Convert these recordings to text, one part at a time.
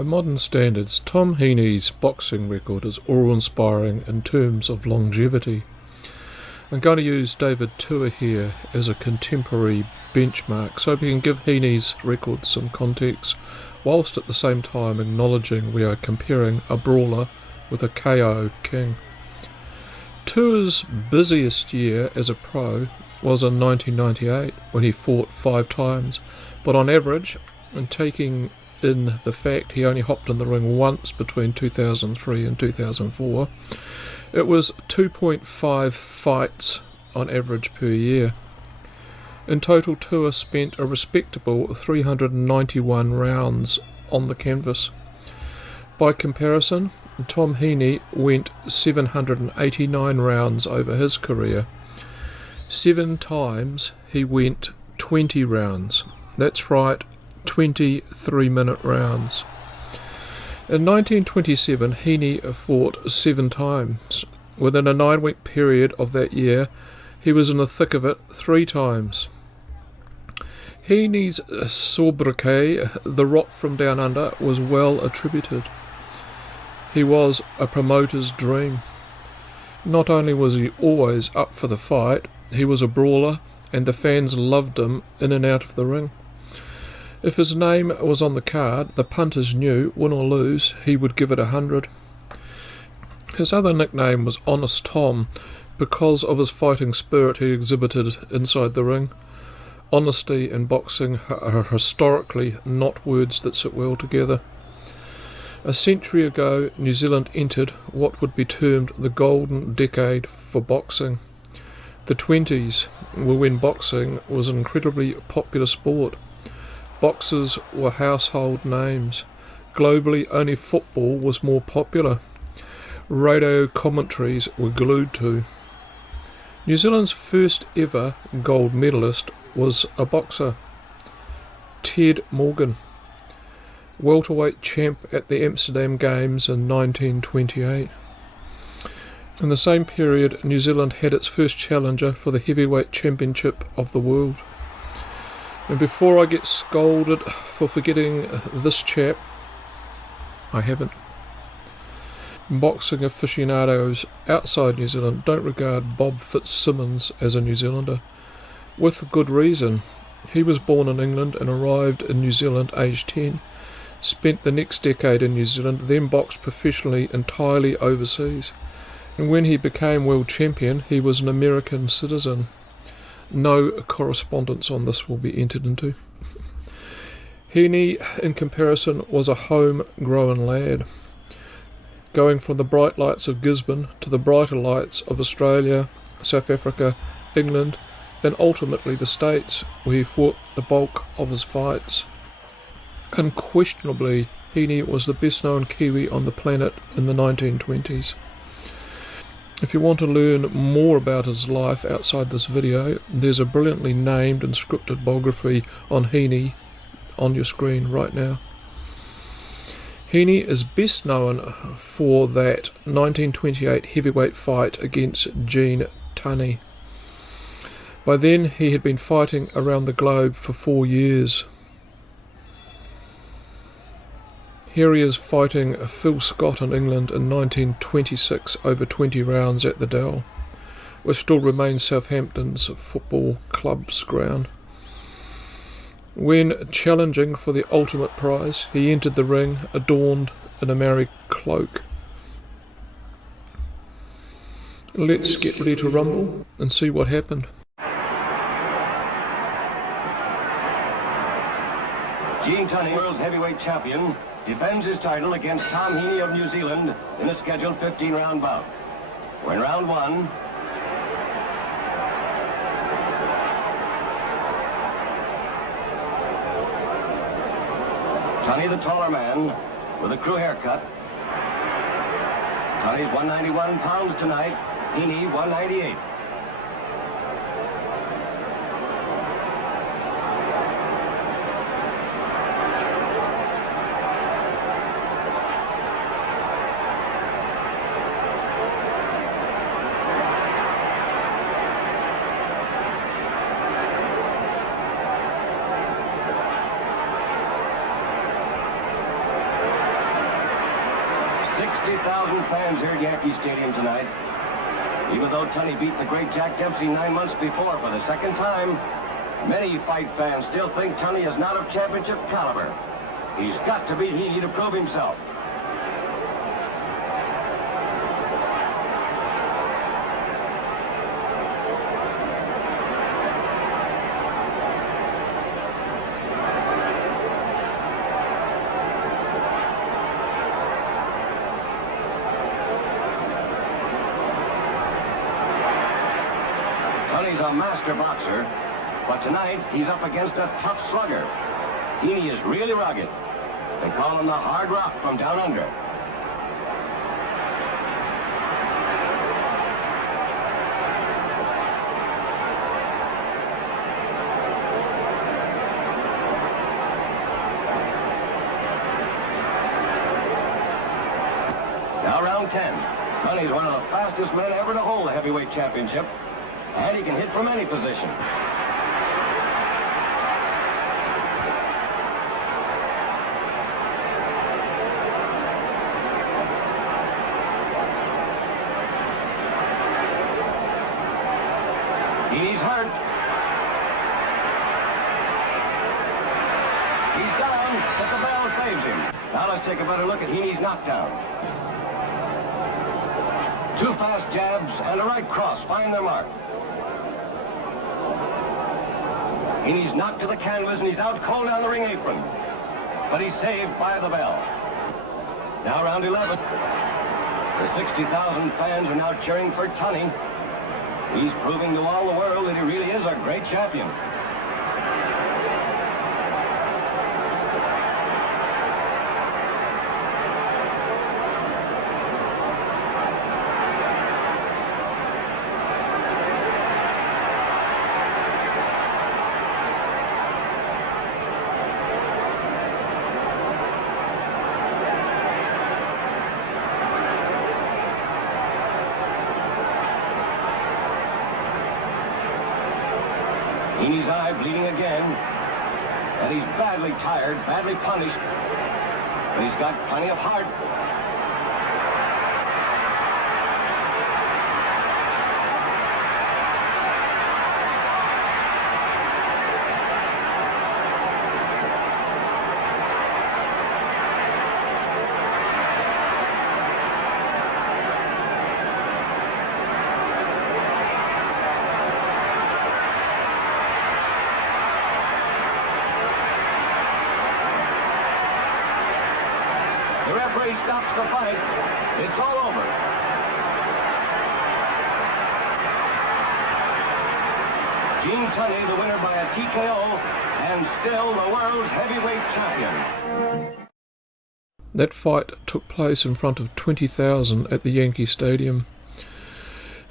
By modern standards, Tom Heeney's boxing record is awe-inspiring in terms of longevity. I'm going to use David Tua here as a contemporary benchmark so we can give Heeney's record some context, whilst at the same time acknowledging we are comparing a brawler with a KO king. Tua's busiest year as a pro was in 1998 when he fought 5 times, but on average, and taking in the fact he only hopped in the ring once between 2003 and 2004, it was 2.5 fights on average per year. In total, Tua spent a respectable 391 rounds on the canvas. By comparison, Tom Heeney went 789 rounds over his career. 7 times he went 20 rounds. That's right, 20 3-minute rounds. In 1927, Heaney fought 7 times. Within a 9-week period of that year, he was in the thick of it 3 times. Heaney's sobriquet, the Rock from Down Under, was well attributed. He was a promoter's dream. Not only was he always up for the fight, he was a brawler, and the fans loved him in and out of the ring. If his name was on the card, the punters knew, win or lose, he would give it 100. His other nickname was Honest Tom because of his fighting spirit he exhibited inside the ring. Honesty and boxing are historically not words that sit well together. A century ago, New Zealand entered what would be termed the golden decade for boxing. The 20s were when boxing was an incredibly popular sport. Boxers were household names. Globally, only football was more popular. Radio commentaries were glued to. New Zealand's first ever gold medalist was a boxer, Ted Morgan, welterweight champ at the Amsterdam Games in 1928. In the same period, New Zealand had its first challenger for the heavyweight championship of the world. And before I get scolded for forgetting this chap, I haven't. Boxing aficionados outside New Zealand don't regard Bob Fitzsimmons as a New Zealander. With good reason. He was born in England and arrived in New Zealand aged 10, spent the next decade in New Zealand, then boxed professionally entirely overseas. And when he became world champion, he was an American citizen. No correspondence on this will be entered into. Heaney, in comparison, was a home-grown lad, going from the bright lights of Gisborne to the brighter lights of Australia, South Africa, England, and ultimately the States, where he fought the bulk of his fights. Unquestionably, Heaney was the best-known Kiwi on the planet in the 1920s. If you want to learn more about his life outside this video, there's a brilliantly named and scripted biography on Heaney on your screen right now. Heaney is best known for that 1928 heavyweight fight against Gene Tunney. By then he had been fighting around the globe for 4 years. Here he is fighting Phil Scott in England in 1926 over 20 rounds at the Dell, which still remains Southampton's football club's ground. When challenging for the ultimate prize, he entered the ring adorned in a Maori cloak. Let's get ready to rumble and see what happened. Gene Tunney, world's heavyweight champion, defends his title against Tom Heeney of New Zealand in a scheduled 15-round bout. We're in round 1. Tunney, the taller man, with a crew haircut. Tunney's 191 pounds tonight, Heaney 198. 60,000 fans here at Yankee Stadium tonight. Even though Tunney beat the great Jack Dempsey 9 months before for the second time, many fight fans still think Tunney is not of championship caliber. He's got to beat Heaney to prove himself. Tunney's a master boxer, but tonight he's up against a tough slugger. Heaney is really rugged. They call him the Hard Rock from down under. Now round 10. Tunney's one of the fastest men ever to hold the heavyweight championship, and he can hit from any position. He's hurt. He's down, but the bell saves him. Now let's take a better look at Heaney's knockdown. 2 fast jabs and a right cross find their mark. Heaney's knocked to the canvas and he's out cold on the ring apron. But he's saved by the bell. Now round 11. The 60,000 fans are now cheering for Tunney. He's proving to all the world that he really is a great champion. Heaney's eye bleeding again, and he's badly tired, badly punished, but he's got plenty of heart. The referee stops the fight. It's all over. Gene Tunney, the winner by a TKO, and still the world's heavyweight champion. That fight took place in front of 20,000 at the Yankee Stadium,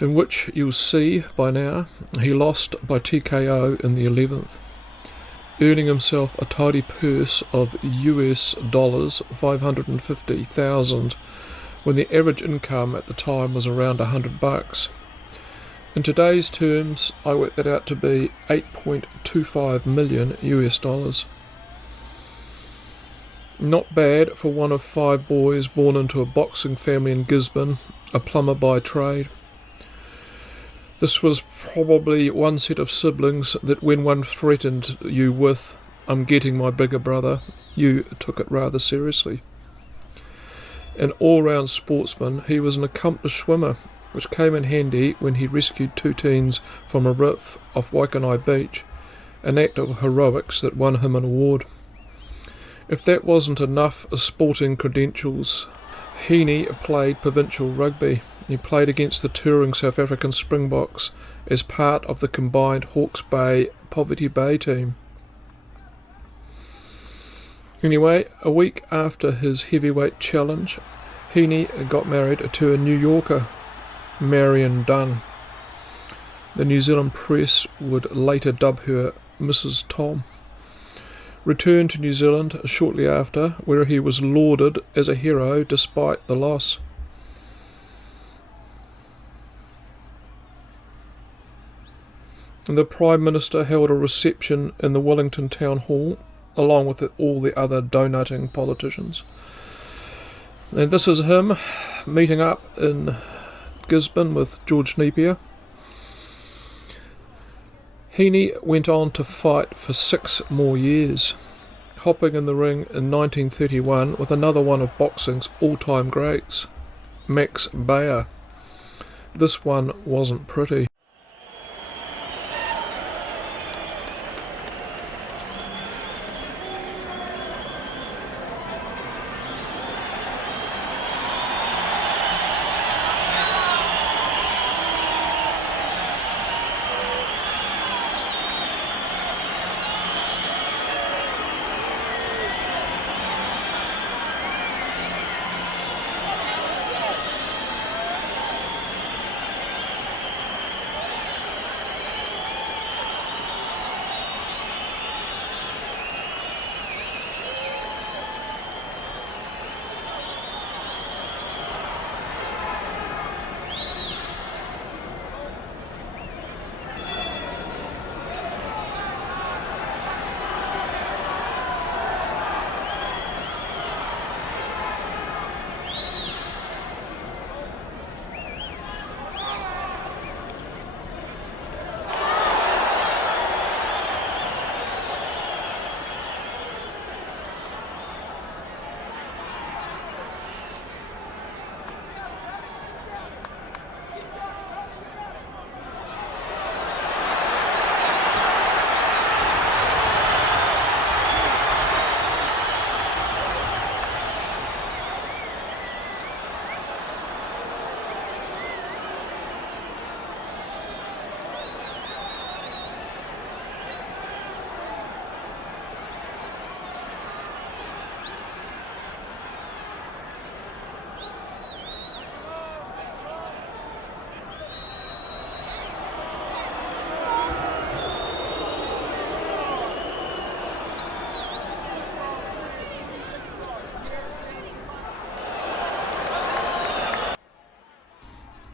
in which you'll see by now he lost by TKO in the 11th. Earning himself a tidy purse of US dollars 550,000 when the average income at the time was around $100. In today's terms, I worked that out to be 8.25 million US dollars. Not bad for one of 5 boys born into a boxing family in Gisborne, a plumber by trade. This was probably one set of siblings that when one threatened you with, "I'm getting my bigger brother," you took it rather seriously. An all-round sportsman, he was an accomplished swimmer, which came in handy when he rescued 2 teens from a reef off Waikanae Beach, an act of heroics that won him an award. If that wasn't enough sporting credentials, Heaney played provincial rugby. He played against the touring South African Springboks as part of the combined Hawke's Bay Poverty Bay team. Anyway, a week after his heavyweight challenge, Heaney got married to a New Yorker, Marion Dunn. The New Zealand press would later dub her Mrs. Tom. Returned to New Zealand shortly after, where he was lauded as a hero despite the loss. And the Prime Minister held a reception in the Wellington Town Hall, along with all the other donating politicians. And this is him meeting up in Gisborne with George Napier. Heaney went on to fight for 6 more years, hopping in the ring in 1931 with another one of boxing's all-time greats, Max Baer. This one wasn't pretty.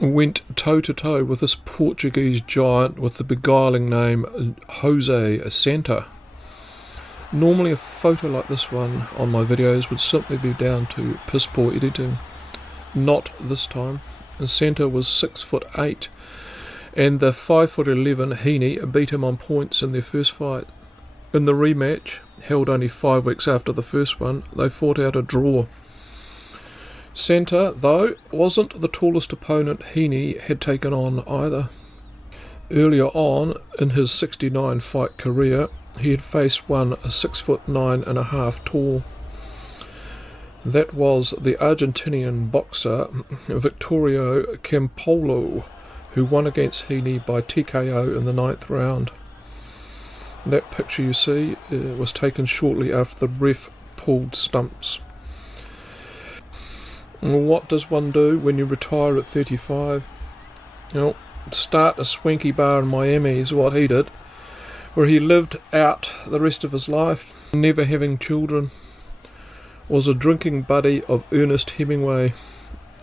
Went toe-to-toe with this Portuguese giant with the beguiling name Jose Santa. Normally a photo like this one on my videos would simply be down to piss-poor editing. Not this time. Santa was 6'8", and the 5'11" Heaney beat him on points in their first fight. In the rematch, held only 5 weeks after the first one, they fought out a draw. Santa, though, wasn't the tallest opponent Heaney had taken on either. Earlier on in his 69 fight career, he had faced one 6'9.5" tall. That was the Argentinian boxer Vittorio Campolo, who won against Heaney by TKO in the 9th round. That picture you see was taken shortly after the ref pulled stumps. What does one do when you retire at 35? Start a swanky bar in Miami is what he did, where he lived out the rest of his life, never having children. Was a drinking buddy of Ernest Hemingway.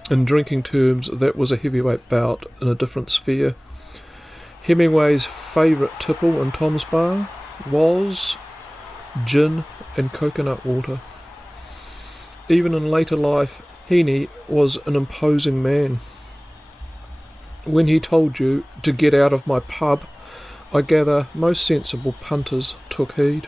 In drinking terms, that was a heavyweight bout in a different sphere. Hemingway's favourite tipple in Tom's Bar was gin and coconut water. Even in later life, Heaney was an imposing man. When he told you to get out of my pub, I gather most sensible punters took heed.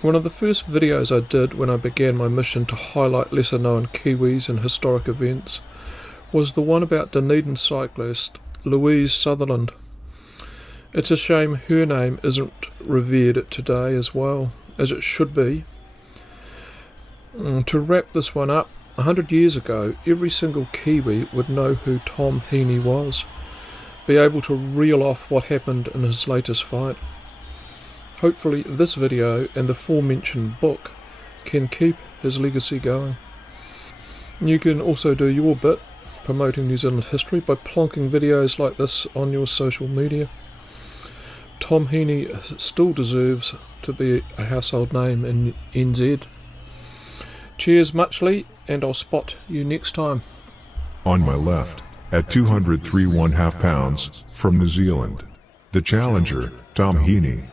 One of the first videos I did when I began my mission to highlight lesser known Kiwis and historic events was the one about Dunedin cyclist Louise Sutherland. It's a shame her name isn't revered today as well, as it should be. To wrap this one up, 100 years ago, every single Kiwi would know who Tom Heeney was, be able to reel off what happened in his latest fight. Hopefully this video and the aforementioned book can keep his legacy going. You can also do your bit promoting New Zealand history by plonking videos like this on your social media. Tom Heeney still deserves to be a household name in NZ. Cheers muchly, and I'll spot you next time. On my left, at 203 1/2 pounds, from New Zealand, the challenger, Tom Heeney.